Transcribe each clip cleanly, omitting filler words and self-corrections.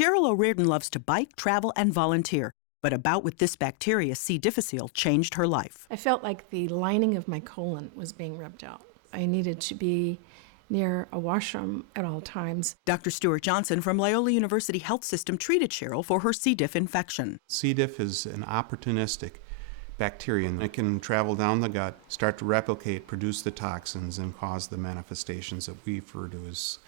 Cheryl O'Riordan loves to bike, travel, and volunteer, but a bout with this bacteria, C. difficile, changed her life. I felt like the lining of my colon was being ripped out. I needed to be near a washroom at all times. Dr. Stuart Johnson from Loyola University Health System treated Cheryl for her C. diff infection. C. diff is an opportunistic bacteria, and it can travel down the gut, start to replicate, produce the toxins, and cause the manifestations that we refer to as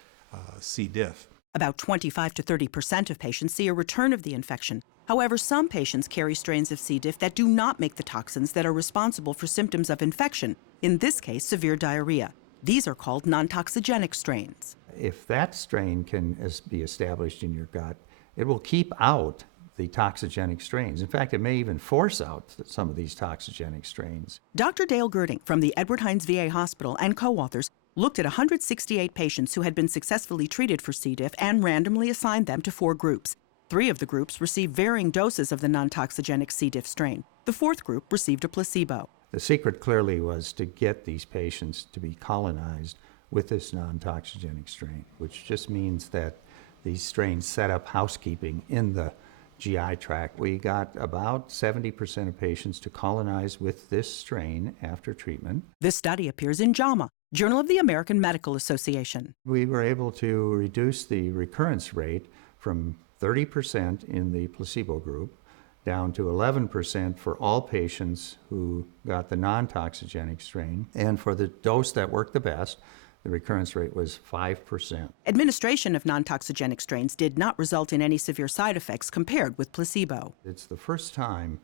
C. diff. About 25 to 30% of patients see a return of the infection. However, some patients carry strains of C. diff that do not make the toxins that are responsible for symptoms of infection, in this case, severe diarrhea. These are called nontoxigenic strains. If that strain can be established in your gut, it will keep out the toxigenic strains. In fact, it may even force out some of these toxigenic strains. Dr. Dale Girding from the Edward Hines VA Hospital and co-authors looked at 168 patients who had been successfully treated for C. diff and randomly assigned them to 4 groups. 3 of the groups received varying doses of the nontoxigenic C. diff strain. The 4th group received a placebo. The secret clearly was to get these patients to be colonized with this nontoxigenic strain, which just means that these strains set up housekeeping in the GI tract. We got about 70% of patients to colonize with this strain after treatment. This study appears in JAMA, Journal of the American Medical Association. We were able to reduce the recurrence rate from 30% in the placebo group down to 11% for all patients who got the non-toxigenic strain. And for the dose that worked the best, the recurrence rate was 5%. Administration of non-toxigenic strains did not result in any severe side effects compared with placebo. It's the first time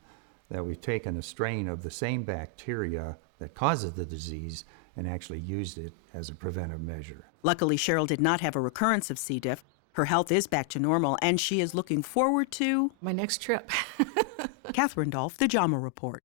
that we've taken a strain of the same bacteria that causes the disease and actually used it as a preventive measure. Luckily, Cheryl did not have a recurrence of C. diff. Her health is back to normal, and she is looking forward to My next trip. Catherine Dolph, The JAMA Report.